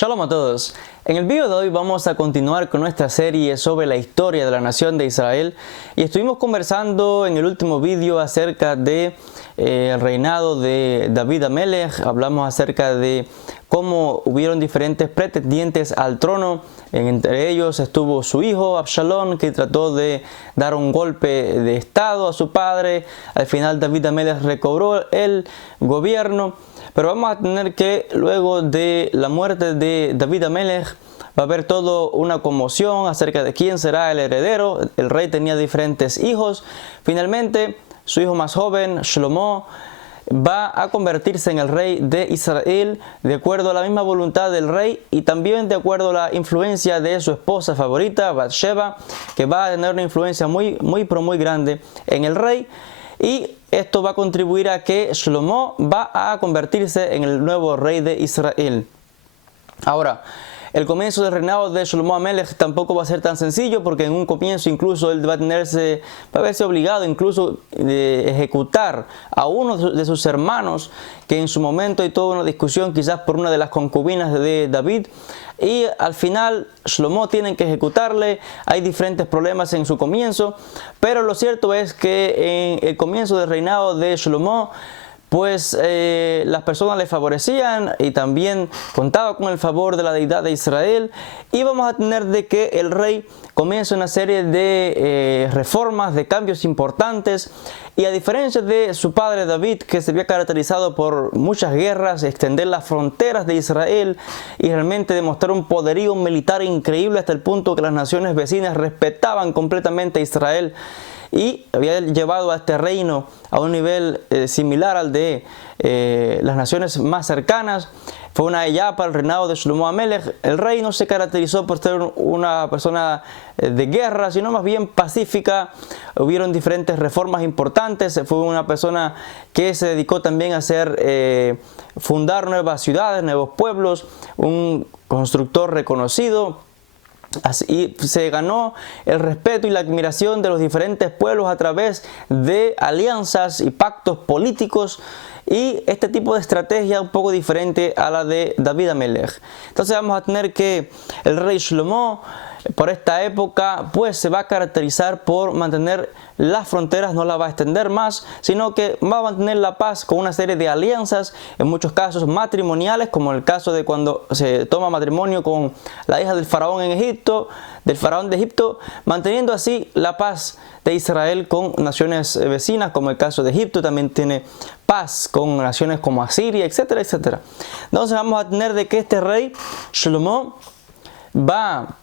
Shalom a todos. En el video de hoy vamos a continuar con nuestra serie sobre la historia de la nación de Israel y estuvimos conversando en el último video acerca de el reinado de David Amelech. Hablamos acerca de cómo hubieron diferentes pretendientes al trono. Entre ellos estuvo su hijo Absalón, que trató de dar un golpe de estado a su padre. Al final David Amelech recobró el gobierno. Pero vamos a tener que luego de la muerte de David Amelech va a haber toda una conmoción acerca de quién será el heredero. El rey tenía diferentes hijos. Finalmente, su hijo más joven, Shlomo, va a convertirse en el rey de Israel de acuerdo a la misma voluntad del rey y también de acuerdo a la influencia de su esposa favorita, Bathsheba, que va a tener una influencia muy grande en el rey. Y esto va a contribuir a que Shlomo va a convertirse en el nuevo rey de Israel. Ahora, el comienzo del reinado de Shlomo Amelech tampoco va a ser tan sencillo, porque en un comienzo incluso él va a verse obligado incluso de ejecutar a uno de sus hermanos, que en su momento hay toda una discusión quizás por una de las concubinas de David. Y al final Shlomo tienen que ejecutarle. Hay diferentes problemas en su comienzo, pero lo cierto es que en el comienzo del reinado de Shlomo, pues las personas le favorecían y también contaba con el favor de la deidad de Israel. Y vamos a tener de que el rey comienza una serie de reformas, de cambios importantes. Y a diferencia de su padre David, que se había caracterizado por muchas guerras, extender las fronteras de Israel y realmente demostrar un poderío militar increíble hasta el punto que las naciones vecinas respetaban completamente a Israel, y había llevado a este reino a un nivel similar al de las naciones más cercanas. Fue una etapa el reinado de Shlomo Amelech. El rey no se caracterizó por ser una persona de guerra, sino más bien pacífica. Hubieron diferentes reformas importantes. Fue una persona que se dedicó también a fundar nuevas ciudades, nuevos pueblos, un constructor reconocido. Así se ganó el respeto y la admiración de los diferentes pueblos a través de alianzas y pactos políticos, y este tipo de estrategia un poco diferente a la de David Amelech. Entonces vamos a tener que el rey Shlomo por esta época pues se va a caracterizar por mantener las fronteras, no la va a extender más, sino que va a mantener la paz con una serie de alianzas, en muchos casos matrimoniales, como el caso de cuando se toma matrimonio con la hija del faraón en Egipto, del faraón de Egipto, manteniendo así la paz de Israel con naciones vecinas, como el caso de Egipto. También tiene paz con naciones como Asiria, etcétera, etcétera. Entonces vamos a tener de que este rey Shlomo va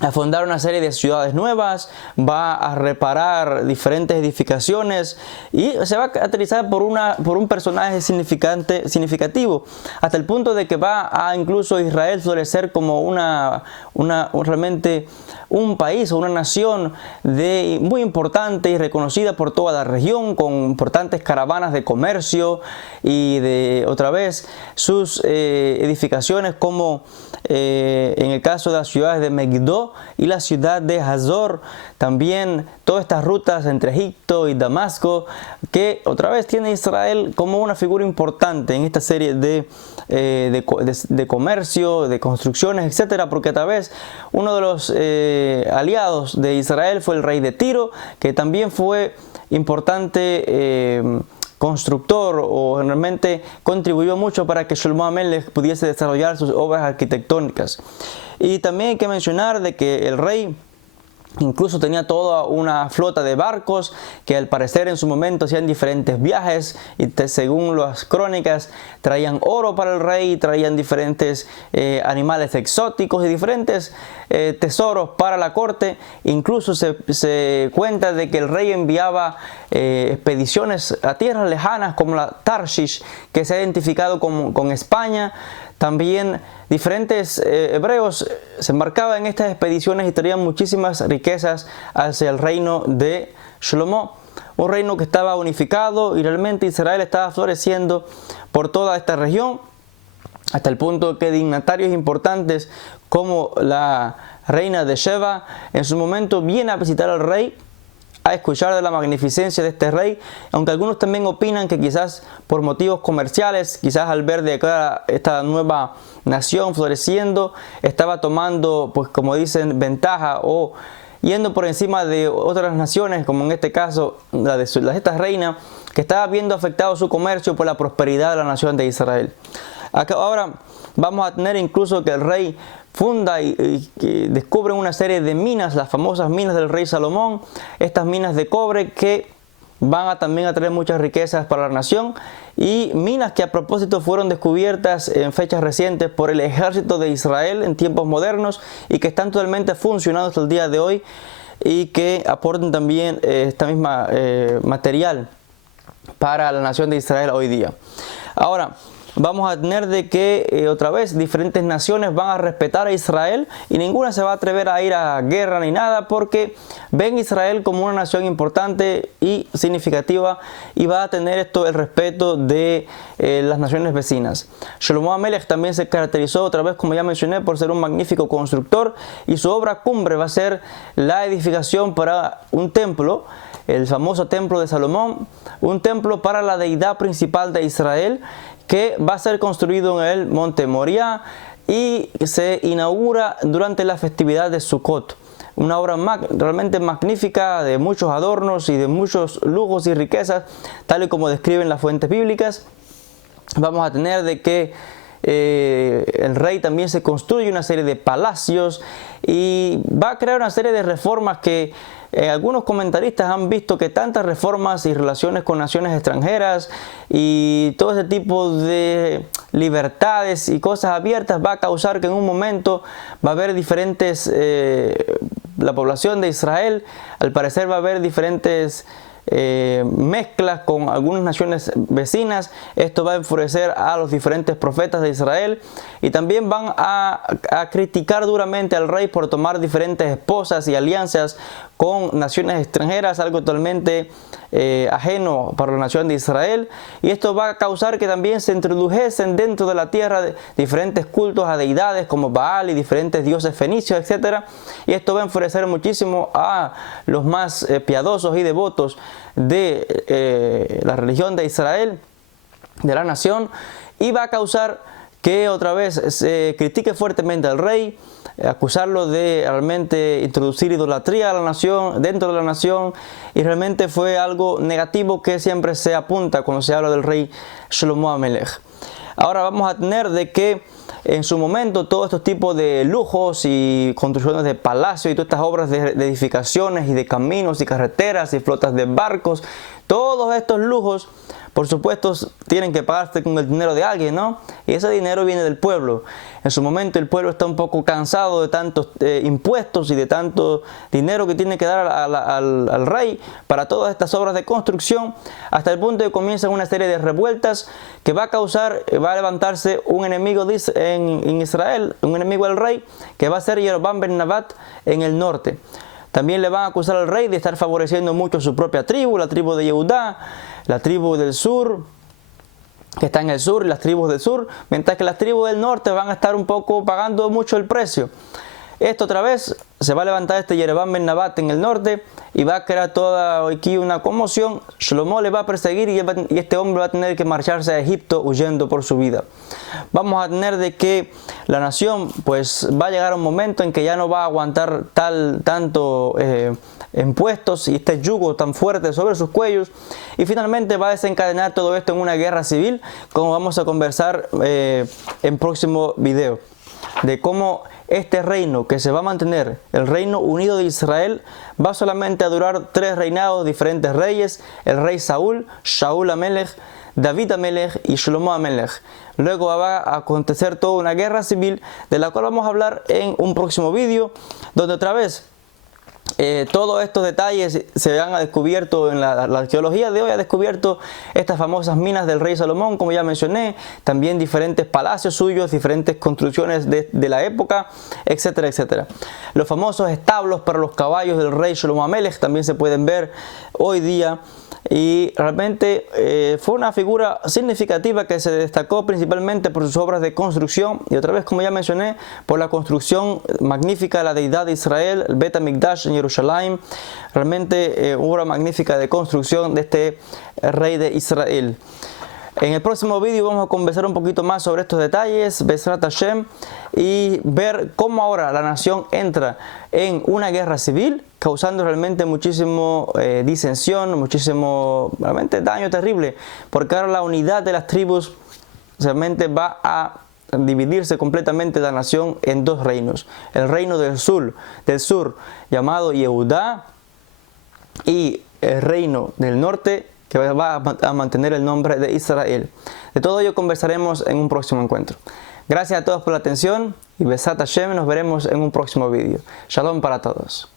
a fundar una serie de ciudades nuevas, va a reparar diferentes edificaciones y se va a caracterizar por un personaje significativo, hasta el punto de que va a incluso Israel florecer como realmente un país o una nación muy importante y reconocida por toda la región, con importantes caravanas de comercio y de otra vez sus edificaciones, como en el caso de las ciudades de Megiddo y la ciudad de Hazor. También todas estas rutas entre Egipto y Damasco, que otra vez tiene Israel como una figura importante en esta serie de comercio, de construcciones, etcétera, porque a través uno de los aliados de Israel fue el rey de Tiro, que también fue importante constructor, o realmente contribuyó mucho para que Shlomo Amelech pudiese desarrollar sus obras arquitectónicas. Y también hay que mencionar de que el rey incluso tenía toda una flota de barcos que al parecer en su momento hacían diferentes viajes y según las crónicas traían oro para el rey, traían diferentes animales exóticos y diferentes tesoros para la corte. Incluso se cuenta de que el rey enviaba expediciones a tierras lejanas como la Tarshish, que se ha identificado con España. También diferentes hebreos se embarcaban en estas expediciones y traían muchísimas riquezas hacia el reino de Shlomo, un reino que estaba unificado y realmente Israel estaba floreciendo por toda esta región, hasta el punto que dignatarios importantes como la reina de Sheba en su momento viene a visitar al rey a escuchar de la magnificencia de este rey, aunque algunos también opinan que quizás por motivos comerciales, quizás al ver de acá esta nueva nación floreciendo, estaba tomando, pues como dicen, ventaja o yendo por encima de otras naciones, como en este caso la de esta reina, que estaba viendo afectado su comercio por la prosperidad de la nación de Israel. Acá ahora vamos a tener incluso que el rey funda y descubre una serie de minas, las famosas minas del rey Salomón, estas minas de cobre que van también a traer muchas riquezas para la nación, y minas que a propósito fueron descubiertas en fechas recientes por el ejército de Israel en tiempos modernos y que están totalmente funcionando hasta el día de hoy y que aportan también esta misma material para la nación de Israel hoy día. Ahora, vamos a tener de que otra vez diferentes naciones van a respetar a Israel y ninguna se va a atrever a ir a guerra ni nada porque ven a Israel como una nación importante y significativa y va a tener esto el respeto de las naciones vecinas. Shlomo HaMelech también se caracterizó otra vez, como ya mencioné, por ser un magnífico constructor, y su obra cumbre va a ser la edificación para un templo, el famoso templo de Salomón, un templo para la deidad principal de Israel, que va a ser construido en el monte Moriah y se inaugura durante la festividad de Sukkot. Una obra realmente magnífica, de muchos adornos y de muchos lujos y riquezas, tal y como describen las fuentes bíblicas. Vamos a tener de que el rey también se construye una serie de palacios y va a crear una serie de reformas que algunos comentaristas han visto que tantas reformas y relaciones con naciones extranjeras y todo ese tipo de libertades y cosas abiertas va a causar que en un momento va a haber diferentes, la población de Israel al parecer va a haber diferentes mezclas con algunas naciones vecinas. Esto va a enfurecer a los diferentes profetas de Israel y también van a criticar duramente al rey por tomar diferentes esposas y alianzas con naciones extranjeras, algo totalmente ajeno para la nación de Israel, y esto va a causar que también se introdujesen dentro de la tierra de diferentes cultos a deidades como Baal y diferentes dioses fenicios, etc. Y esto va a enfurecer muchísimo a los más piadosos y devotos de la religión de Israel, de la nación, y va a causar que otra vez se critique fuertemente al rey, acusarlo de realmente introducir idolatría a la nación, dentro de la nación, y realmente fue algo negativo que siempre se apunta cuando se habla del rey Shlomo HaMelech. Ahora vamos a tener de que en su momento todos estos tipos de lujos y construcciones de palacios y todas estas obras de edificaciones y de caminos y carreteras y flotas de barcos, todos estos lujos por supuesto tienen que pagarse con el dinero de alguien, ¿no? Y ese dinero viene del pueblo. En su momento el pueblo está un poco cansado de tantos impuestos y de tanto dinero que tiene que dar al rey para todas estas obras de construcción, hasta el punto de que comienzan una serie de revueltas que va a causar, va a levantarse un enemigo en Israel, un enemigo del rey, que va a ser Jeroboam ben Nabat en el norte. También le van a acusar al rey de estar favoreciendo mucho a su propia tribu, la tribu de Yehudá, la tribu del sur, que está en el sur, y las tribus del sur, mientras que las tribus del norte van a estar un poco pagando mucho el precio. Esto otra vez se va a levantar este Jeroboam ben Nabat en el norte y va a crear toda aquí una conmoción. Shlomo le va a perseguir y este hombre va a tener que marcharse a Egipto huyendo por su vida. Vamos a tener de que la nación pues va a llegar a un momento en que ya no va a aguantar tanto impuestos y este yugo tan fuerte sobre sus cuellos, y finalmente va a desencadenar todo esto en una guerra civil, como vamos a conversar en próximo video, de cómo este reino que se va a mantener, el reino unido de Israel, va solamente a durar 3 reinados, diferentes reyes: el rey Saúl, Shaul HaMelech, David HaMelech y Shlomo HaMelech. Luego va a acontecer toda una guerra civil, de la cual vamos a hablar en un próximo vídeo, donde otra vez todos estos detalles se han descubierto en la arqueología de hoy. Ha descubierto estas famosas minas del rey Salomón, como ya mencioné, también diferentes palacios suyos, diferentes construcciones de la época, etcétera, etcétera. Los famosos establos para los caballos del rey Shlomo HaMelech también se pueden ver hoy día. Y realmente fue una figura significativa que se destacó principalmente por sus obras de construcción, y otra vez, como ya mencioné, por la construcción magnífica de la deidad de Israel, el Bet HaMikdash en Jerusalén. Realmente obra magnífica de construcción de este rey de Israel. En el próximo vídeo vamos a conversar un poquito más sobre estos detalles, Bezrat Hashem, y ver cómo ahora la nación entra en una guerra civil, causando realmente muchísimo disensión, muchísimo realmente daño terrible, porque ahora la unidad de las tribus realmente va a dividirse completamente la nación en dos reinos. El reino del sur llamado Yehudá, y el reino del norte que va a mantener el nombre de Israel. De todo ello conversaremos en un próximo encuentro. Gracias a todos por la atención y Bezrat Hashem, nos veremos en un próximo vídeo. Shalom para todos.